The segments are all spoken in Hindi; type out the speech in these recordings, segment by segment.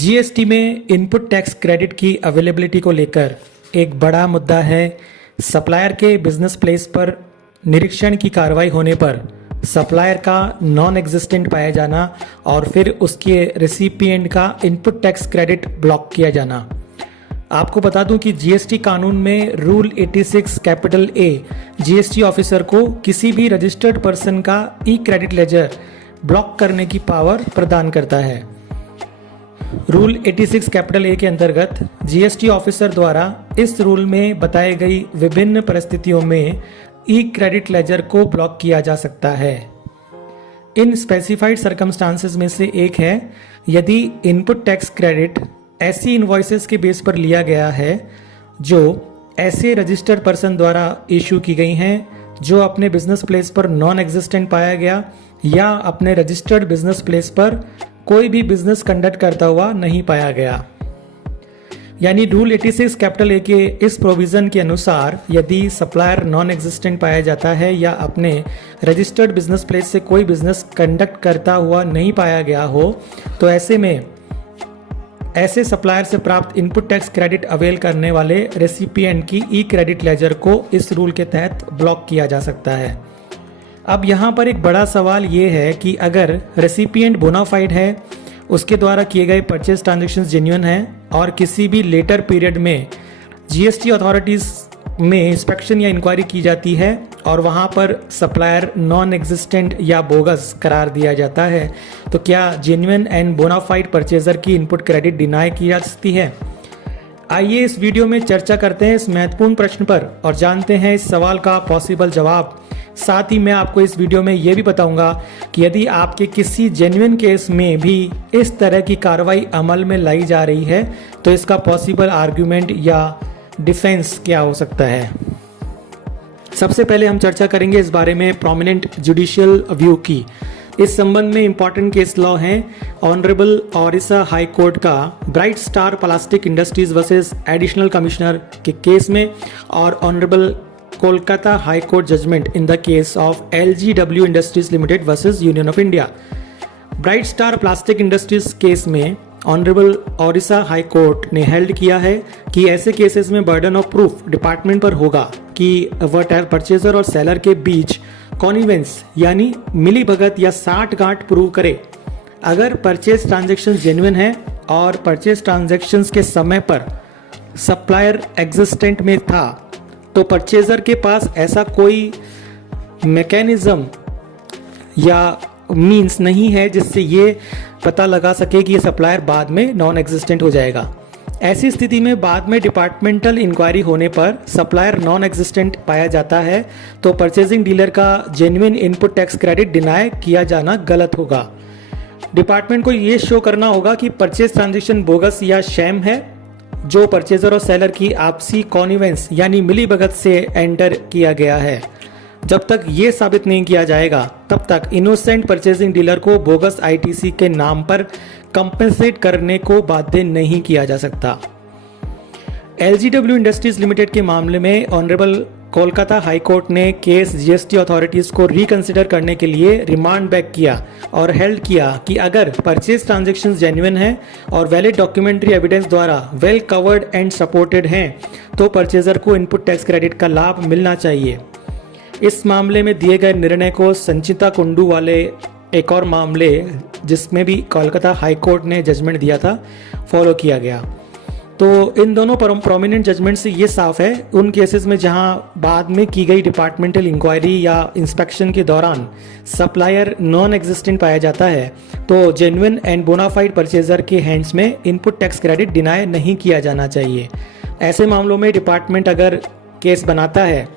जीएसटी में इनपुट टैक्स क्रेडिट की अवेलेबिलिटी को लेकर एक बड़ा मुद्दा है। सप्लायर के बिजनेस प्लेस पर निरीक्षण की कार्रवाई होने पर सप्लायर का नॉन एग्जिस्टेंट पाया जाना और फिर उसके रेसिपिएंट का इनपुट टैक्स क्रेडिट ब्लॉक किया जाना। आपको बता दूं कि जीएसटी कानून में rule 86 capital A GST officer को किसी भी रजिस्टर्ड पर्सन का ई क्रेडिट लेजर ब्लॉक करने की पावर प्रदान करता है। रूल 86 कैपिटल ए के अंतर्गत जीएसटी ऑफिसर द्वारा इस रूल में बताई गई विभिन्न परिस्थितियों में ई क्रेडिट लेजर को ब्लॉक किया जा सकता है। इन स्पेसिफाइड सर्कमस्टांसेस में से एक है यदि इनपुट टैक्स क्रेडिट ऐसी इनवॉइसेस के बेस पर लिया गया है जो ऐसे रजिस्टर्ड पर्सन द्वारा इशू की गई हैं जो अपने बिजनेस प्लेस पर नॉन एग्जिस्टेंट पाया गया या अपने रजिस्टर्ड बिजनेस प्लेस पर कोई भी बिजनेस कंडक्ट करता हुआ नहीं पाया गया। यानी रूल 86 कैपिटल ए के इस प्रोविजन के अनुसार यदि सप्लायर नॉन एग्जिस्टेंट पाया जाता है या अपने रजिस्टर्ड बिजनेस प्लेस से कोई बिजनेस कंडक्ट करता हुआ नहीं पाया गया हो तो ऐसे में ऐसे सप्लायर से प्राप्त इनपुट टैक्स क्रेडिट अवेल करने वाले रेसिपिएंट की ई क्रेडिट लेजर को इस रूल के तहत ब्लॉक किया जा सकता है। अब यहाँ पर एक बड़ा सवाल ये है कि अगर रेसिपिएंट बोनाफाइड है, उसके द्वारा किए गए परचेज ट्रांजैक्शंस जेन्युइन हैं और किसी भी लेटर पीरियड में जीएसटी अथॉरिटीज़ में इंस्पेक्शन या इंक्वायरी की जाती है और वहाँ पर सप्लायर नॉन एग्जिस्टेंट या बोगस करार दिया जाता है, तो क्या जेन्युइन एंड बोनाफाइड परचेजर की इनपुट क्रेडिट डिनाई की जा सकती है? आइए इस वीडियो में चर्चा करते हैं इस महत्वपूर्ण प्रश्न पर और जानते हैं इस सवाल का पॉसिबल जवाब। साथ ही मैं आपको इस वीडियो में ये भी बताऊंगा कि यदि आपके किसी जेन्युइन केस में भी इस तरह की कार्रवाई अमल में लाई जा रही है तो इसका पॉसिबल आर्ग्यूमेंट या डिफेंस क्या हो सकता है। सबसे पहले हम चर्चा करेंगे इस बारे में प्रोमिनेंट जुडिशियल व्यू की। इस संबंध में इंपॉर्टेंट केस लॉ है ऑनरेबल ओडिशा हाई कोर्ट का bright star plastic industries versus additional commissioner के केस में और honourable Kolkata high court judgment in the case of LGW industries limited versus union of India. Bright star plastic industries case में ऑनरेबल ओडिशा हाई कोर्ट ने हेल्ड किया है कि ऐसे केसेस में बर्डन ऑफ प्रूफ डिपार्टमेंट पर होगा कि वह परचेजर और सेलर के बीच कॉनिवेंस यानी मिली भगत या साठगांठ प्रूव करे। अगर परचेज ट्रांजैक्शन जेन्युइन है और परचेज ट्रांजैक्शंस के समय पर सप्लायर एग्जिस्टेंट में था तो परचेजर के पास ऐसा कोई मैकेनिज्म या मींस नहीं है जिससे ये पता लगा सके कि ये सप्लायर बाद में नॉन एग्जिस्टेंट हो जाएगा। ऐसी स्थिति में बाद में डिपार्टमेंटल इंक्वायरी होने पर सप्लायर नॉन एग्जिस्टेंट पाया जाता है तो परचेजिंग डीलर का genuine input tax credit deny किया जाना गलत होगा। डिपार्टमेंट को ये शो करना होगा कि परचेज ट्रांजैक्शन बोगस या शैम है जो परचेजर और सेलर की आपसी कॉनिवेंस यानी मिली भगत से एंटर किया गया है। जब तक ये साबित नहीं किया जाएगा तब तक इनोसेंट परचेजिंग डीलर को बोगस आईटीसी के नाम पर कंपेंसेट करने को बाध्य नहीं किया जा सकता। LGW इंडस्ट्रीज लिमिटेड के मामले में ऑनरेबल कोलकाता हाई कोर्ट ने केस जीएसटी अथॉरिटीज को रिकंसिडर करने के लिए रिमांड बैक किया और हेल्ड किया कि अगर परचेज ट्रांजैक्शंस जेन्युइन हैं और वैलिड डॉक्यूमेंट्री एविडेंस द्वारा वेल कवर्ड एंड सपोर्टेड हैं तो परचेजर को इनपुट टैक्स क्रेडिट का लाभ मिलना चाहिए। इस मामले में दिए गए निर्णय को संचिता कुंडू वाले एक और मामले जिसमें भी कोलकाता हाई कोर्ट ने जजमेंट दिया था फॉलो किया गया। तो इन दोनों प्रोमिनेंट जजमेंट से ये साफ है उन केसेस में जहां बाद में की गई डिपार्टमेंटल इंक्वायरी या इंस्पेक्शन के दौरान सप्लायर नॉन एग्जिस्टेंट पाया जाता है तो जेन्युइन एंड बोनाफाइड परचेजर के हैंड्स में इनपुट टैक्स क्रेडिट डिनाई नहीं किया जाना चाहिए। ऐसे मामलों में डिपार्टमेंट अगर केस बनाता है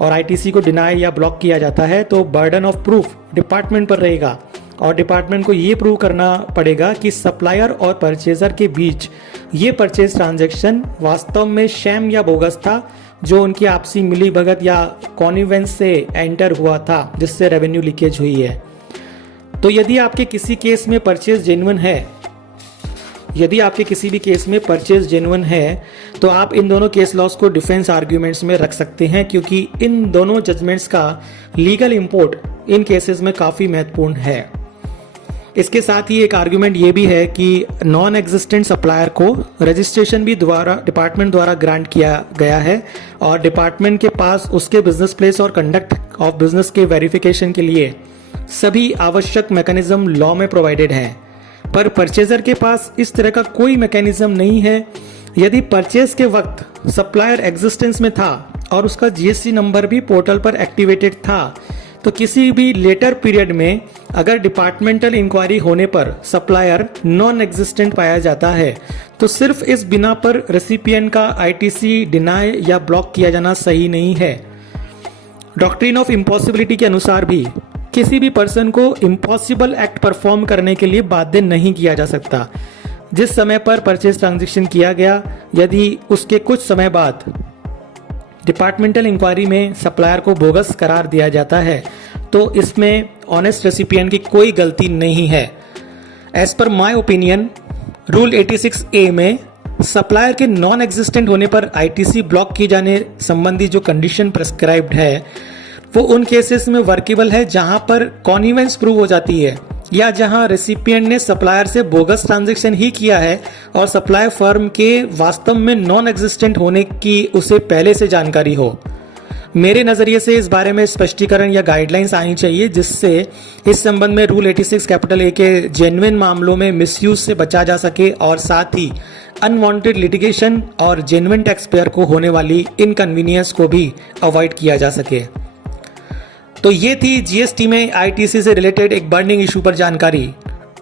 और आईटीसी को डिनाई या ब्लॉक किया जाता है तो बर्डन ऑफ प्रूफ डिपार्टमेंट पर रहेगा और डिपार्टमेंट को ये प्रूव करना पड़ेगा कि सप्लायर और परचेजर के बीच ये परचेज ट्रांजैक्शन वास्तव में शैम या बोगस था जो उनकी आपसी मिली भगत या कॉनिवेंस से एंटर हुआ था जिससे रेवेन्यू लीकेज हुई है। तो यदि आपके किसी केस में परचेज जेन्युइन है परचेज जेन्युइन है तो आप इन दोनों केस लॉस को डिफेंस आर्ग्यूमेंट्स में रख सकते हैं क्योंकि इन दोनों जजमेंट्स का लीगल इंपोर्ट इन केसेस में काफ़ी महत्वपूर्ण है। इसके साथ ही एक आर्गुमेंट ये भी है कि नॉन एग्जिस्टेंट सप्लायर को रजिस्ट्रेशन भी डिपार्टमेंट द्वारा ग्रांट किया गया है और डिपार्टमेंट के पास उसके बिजनेस प्लेस और कंडक्ट ऑफ बिजनेस के वेरिफिकेशन के लिए सभी आवश्यक मैकेनिज्म लॉ में प्रोवाइडेड हैं। पर परचेजर के पास इस तरह का कोई मैकेनिज्म नहीं है। यदि परचेज के वक्त सप्लायर एग्जिस्टेंस में था और उसका जीएसटी नंबर भी पोर्टल पर एक्टिवेटेड था, तो किसी भी लेटर पीरियड में अगर डिपार्टमेंटल इंक्वायरी होने पर सप्लायर नॉन एग्जिस्टेंट पाया जाता है तो सिर्फ इस बिना पर रेसिपिएंट का आईटीसी डिनाई या ब्लॉक किया जाना सही नहीं है। डॉक्ट्रिन ऑफ इम्पॉसिबिलिटी के अनुसार भी किसी भी पर्सन को इम्पॉसिबल एक्ट परफॉर्म करने के लिए बाध्य नहीं किया जा सकता। जिस समय पर परचेज ट्रांजैक्शन किया गया, यदि उसके कुछ समय बाद डिपार्टमेंटल इंक्वायरी में सप्लायर को बोगस करार दिया जाता है तो इसमें ऑनेस्ट रेसिपिएंट की कोई गलती नहीं है। As per my opinion, rule 86A में सप्लायर के नॉन एग्जिस्टेंट होने पर आईटीसी ब्लॉक किए जाने संबंधी जो कंडीशन प्रेस्क्राइब्ड है वो उन केसेस में वर्केबल है जहां पर कॉनिवेंस प्रूव हो जाती है या जहां रेसिपिएंट ने सप्लायर से बोगस ट्रांजैक्शन ही किया है और सप्लाई फर्म के वास्तव में नॉन एग्जिस्टेंट होने की उसे पहले से जानकारी हो। मेरे नज़रिए से इस बारे में स्पष्टीकरण या गाइडलाइंस आनी चाहिए जिससे इस संबंध में रूल 86 कैपिटल ए के जेन्युइन मामलों में मिसयूज से बचा जा सके और साथ ही अनवांटेड लिटिगेशन और जेन्युइन टैक्स पेयर को होने वाली इनकन्वीनियंस को भी अवॉइड किया जा सके। तो ये थी जीएसटी में आईटीसी से रिलेटेड एक बर्निंग इशू पर जानकारी।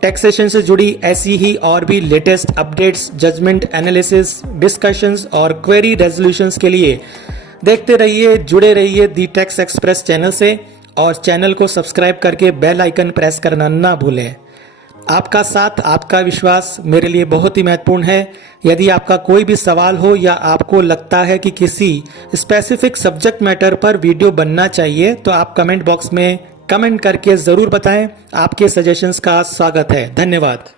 टैक्सेशन से जुड़ी ऐसी ही और भी latest updates, judgment analysis, discussions और क्वेरी रेजोल्यूशंस के लिए देखते रहिए, जुड़े रहिए दी टैक्स एक्सप्रेस चैनल से और चैनल को सब्सक्राइब करके बेल आइकन प्रेस करना ना भूलें। आपका साथ, आपका विश्वास मेरे लिए बहुत ही महत्वपूर्ण है। यदि आपका कोई भी सवाल हो या आपको लगता है कि किसी स्पेसिफिक सब्जेक्ट मैटर पर वीडियो बनना चाहिए तो आप कमेंट बॉक्स में कमेंट करके ज़रूर बताएं। आपके सजेशंस का स्वागत है। धन्यवाद।